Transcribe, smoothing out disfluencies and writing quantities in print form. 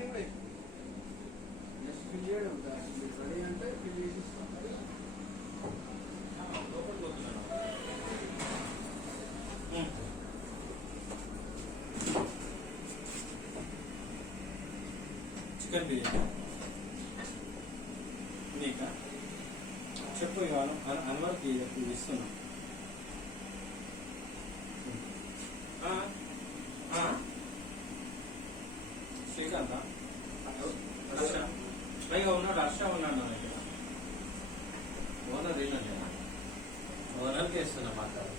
Biryani just fill చేయడం ready అంటే fill చేసి ఇస్తాం. చికెన్ బిర్యానీ నీకా చెప్పు అన్వర్కి ఇస్తున్నా. శ్రీకాంత్ హర్ష పైగా ఉన్నాడు. హర్ష ఉన్నాడు నా దగ్గర. ఓనర్ ఏనా ఓనర్కి ఇస్తున్నా మాట్లాడు.